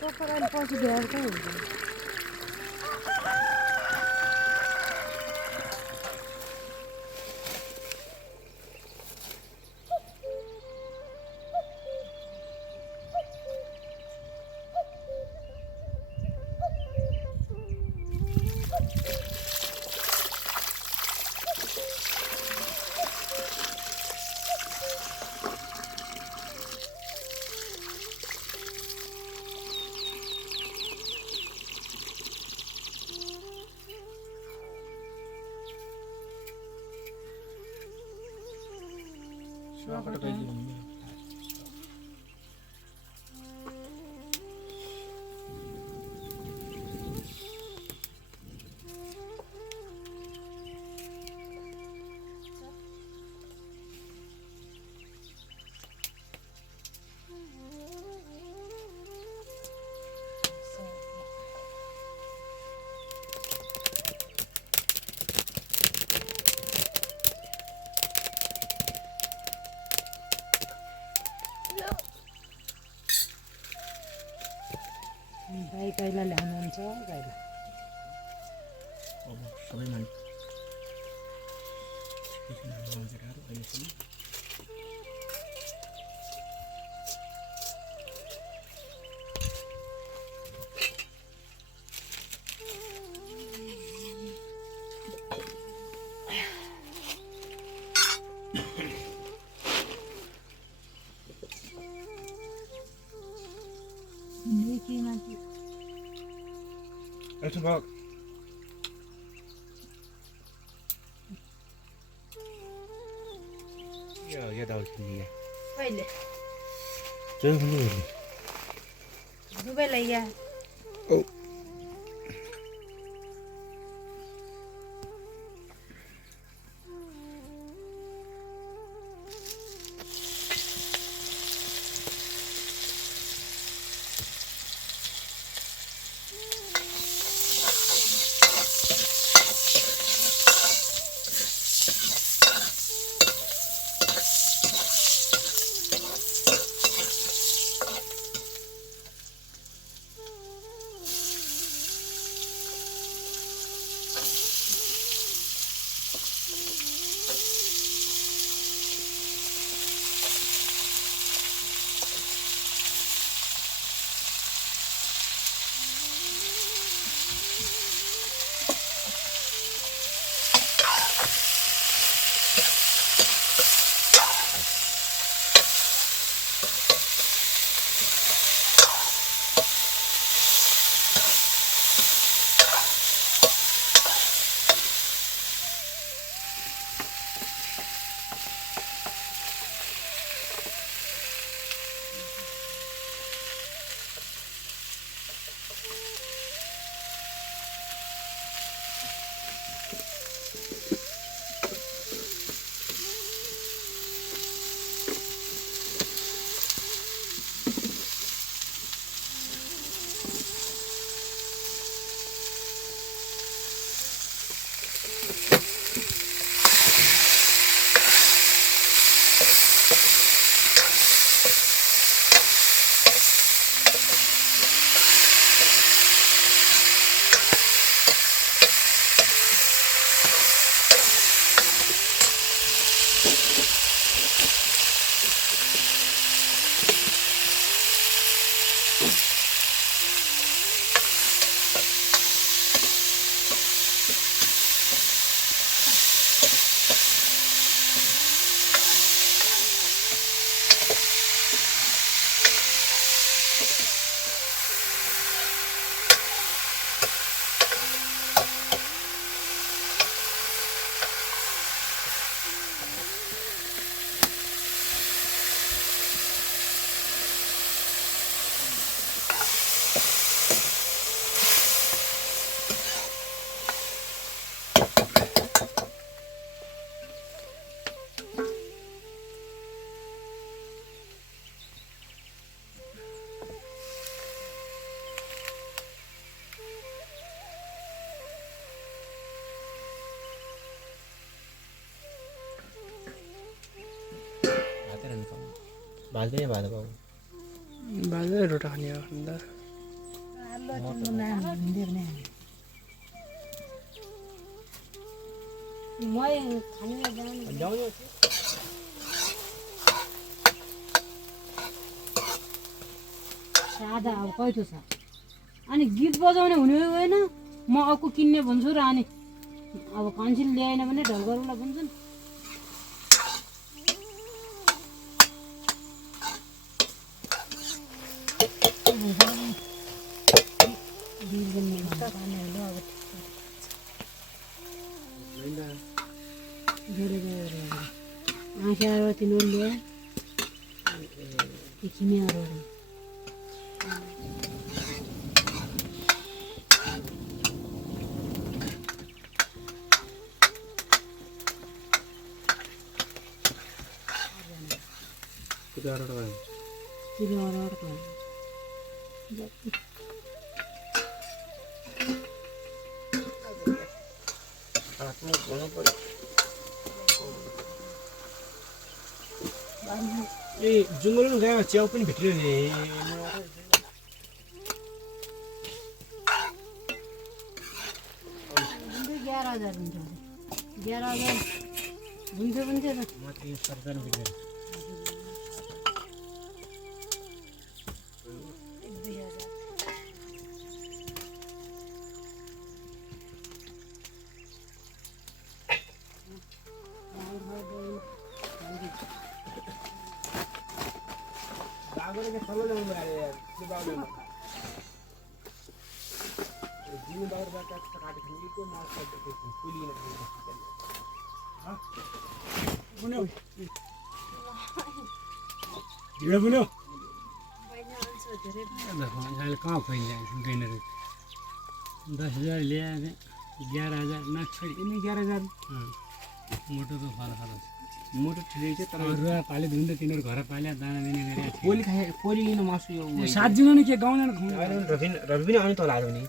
तोपर्यंत पाऊस घ्यायला काय होतं. गायला लहान आमचं गायला Uit bak. Ya daw sini ya. पहिले Jangan dulu. दुबईला या. Oh. भात पनि भात पाऊ बाजे रोटा खाने हो अन्त आलु तिम्रो नाम हिँड्दै भने म खाने जानु ल्याउने सादा अब कैतो छ अनि गीत बजाउने हुने होइन म अर्को किन्ने भन्छु र अनि अब कन्सिल ल्याएन भने ढलगरौँला भन्छन् आँखा तिनीहरू ल्या किनेहरू ए जङ्गलमा गयो च्याउ पनि भेट्यो नि 11,000 हुन्छ 11,000 हुन्छ त म त यो सरकार बिग्रेर कहाँ खोइन्छ गैनहरू 10,000 ल्याए 11,000 नाक छोडी 11,000 मोटो त फल मोटो ठिकै छ तर रुवा पाले धुन्दा तिनीहरू घर पाले दाना दिने गरे पोली खाए पोली किन मासु यो 7 दिन नि के गाउँदैन रवि पनि आउनु त होला नि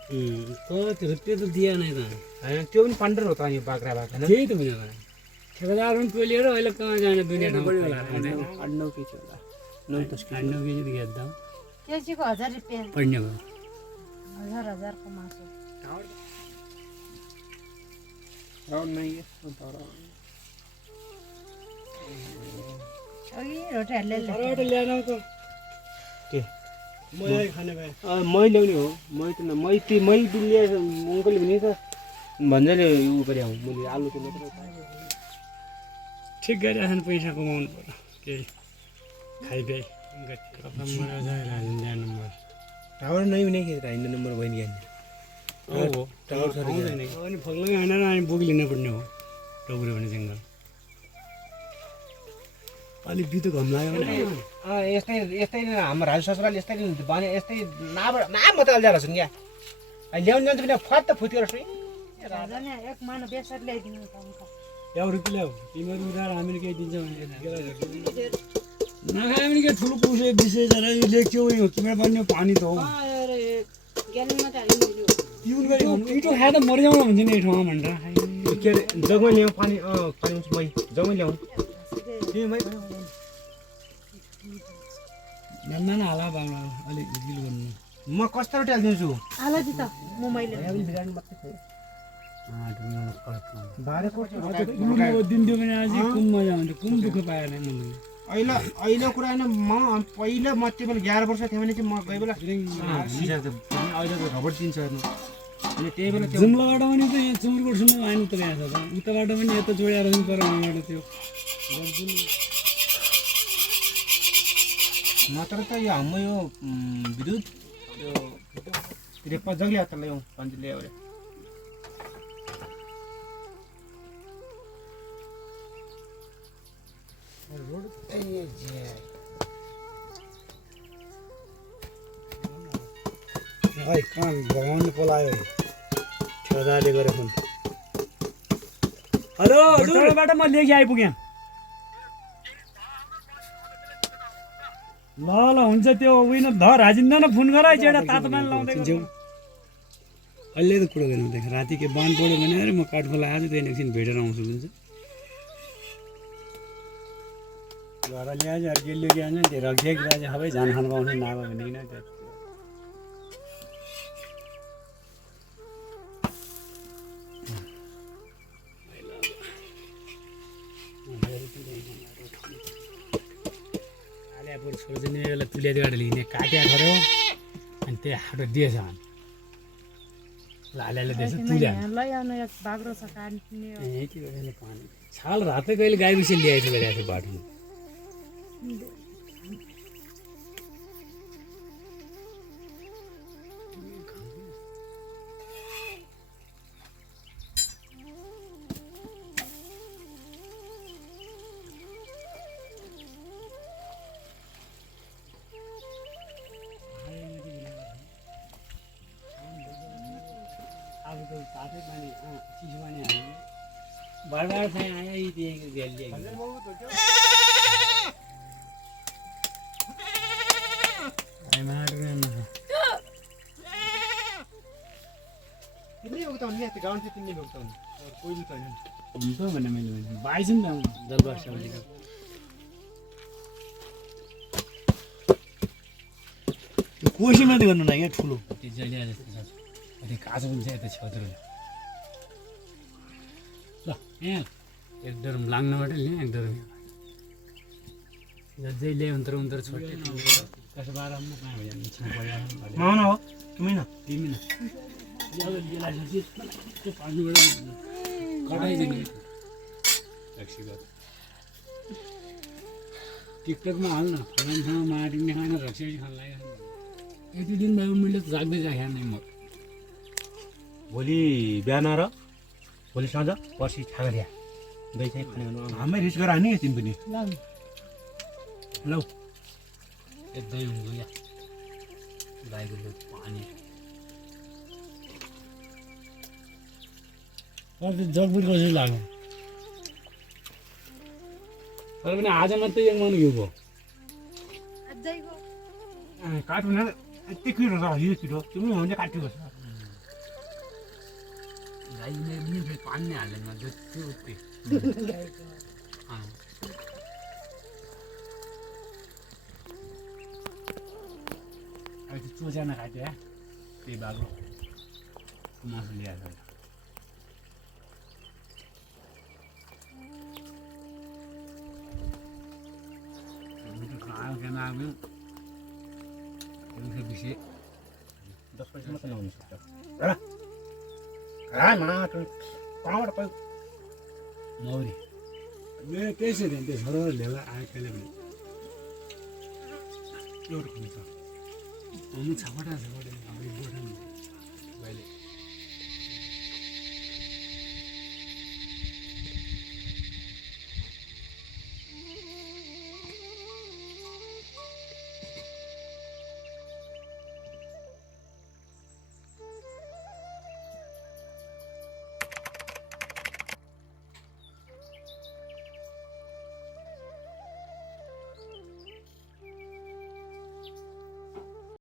कति रुपियाँ त दिए नै त हैन त्यो पनि 15 हो त अनि बाख्रा हैन त्यही त भने ठेकेदार पनि टोलिएर अहिले कहाँ जाने दुनियाँ ठाउँ बढी होला 8-9 केजी होला 9-10 9 केजी त घेद्दा केजीको 1,000 रुपियाँ पढ्ने भयो 1,000 को मासु अघि रोटी हाल्दै ल्याएन त के मलाई खाने भए मै ल्याउने हो मै ल्याए अङ्कलले भने त भन्जले उ गरे हौ मैले आलु त मात्र ठिक गरिरहेछन् पैसा कमाउनु पर्यो केही खाइदिए टावर नै भने के राइन नम्बर भइन गयो हो टावर छ अनि फग्लै हानेर अनि बोक लिनु पर्ने हो टोक्रो भने जङ्गल अलि बितो घम लाग्यो भने यस्तै हाम्रो राजु ससुराले यस्तै भने यस्तै नाम मात्र अल्झा रहेछन् क्या ल्याउनु जान्छ पनि फट फुत्केर सुई राजाले एक महिना बेसर ल्याइदिनु ल्याउ रुपियाँ ल्याउ तिमीहरू उधार हामीले केही दिन्छौँ भने नखायो भने के ठुलो पुसे 20,000 यो लेख्थ्यौ यो तिम्रो बन्ने पानी त हो ग्यालनमा त हालिदिनु पिठो खाएर त मरिजाउन हुन्छ नि यो ठाउँमा भनेर के अरे जगमा ल्याउँ पानी मै जगमै ल्याउँ नाना हाला बाबा अलिक गिलो गर्नु म कस्तो रोटी हालिदिन्छु आला दि त म मैले दिन दियो भने अझै कुम मजा हुन्छ कुम दुःख पाएन मैले अहिले कुरा होइन म पहिला म त्यो बेला 11 वर्ष थियो भने चाहिँ म गए बेला अहिले त खबर दिन्छ हेर्नु अनि त्यही बेला त्यो जुम्लाबाट पनि त यहाँ चुमरकोटसम्म आइन त गएको छ त उताबाट पनि यता जोडेर पनि पर उहाँबाट त्यो नत्र त यो हाम्रो यो विद्युत यो रेपा जग्ले त ल्याउँ भन्छ ल्यायो अरे है कहाँ भगाउनु बोलायो ठेदाले गरे फोन हेलो हजुरबाट म लेखी आइपुगेँ ल ल हुन्छ त्यो उइन धर हाजिँदैन फोन गर एउटा तातो पानी लाउँदै अहिले त कुरो गर्नु देख राति के बान पऱ्यो भने अरे म काठखोला आज त्यहाँ एकछिन भेटेर आउँछु हुन्छ घर ल्याएछ अर्केले ल्याएछ त्यो रखिएको रहेछ सबै झान खानु पाउँछ नभए भनेकन आलियापुर छोड्ने बेला तुल्यादेखि लिने काट्या खऱ्यो अनि त्यही हाटो दिएछ भने लाले दिएछ तुल्या छाल रातै कहिले गाई बिसी ल्याएछ गरेको थियो बाटोमा अब तो तातै पानी चिसो पानी हाल्ने बार चाहिँ आयो यी त्यही भेल्ली तिमीले उक्ताउनु नि यस्तो गाउँ चाहिँ तिमीले उक्ताउनु कोही उक्ताउनु हुन्छ भने मैले बाइस नि त दरबार साउलीको कोसी मात्रै गर्नु न यहाँ ठुलो त्यो जहिले जस्तो छ अनि काँचो पनि छ यता छेउतिर ल यहाँ एक डरम लाग्नबाट नि एक डरम जहिले ल्याए उन्तर छोड्थे कसो बाह्र कहाँ भयो मिक्सिङ पऱ्यो माउन हो तिमी न तिमी न अब यसलाई त्यो पानीबाट कटाइदिने टिकटकमा हाल्न फलानसँग माटिने खान रक्सी खान लाग्यो यति दिन भयो मैले त जाग्दै जाखेँ नै म भोलि बिहान र भोलि साँझ पर्सि छागरिया दही चाहिँ खाने गर्नु हाम्रै रिस गरेर हान्ने तिमी पनि लौ एकदमै हुन्छ या गाईको पानी जगबुट कसरी लाग्यो तर पनि आज मात्रै एक मन गएको काट्नु न यति किलो छ हिजो किलो तिमी हो भने काटेको छ गाईले पनि फेरि पानी नै हाल्दैन जति उति अब त्यो चोच्यामा काट्यो त्यही बाबु मासु ल्याएर लाग्यो विषय 10 पैसा मात्रै लाउनु सक्छ कहाँबाट पायो मौरी मेरो त्यसै थियो त्यो छोराहरू लिएर आयो कहिले पनि एउटा खुल्छ छपटा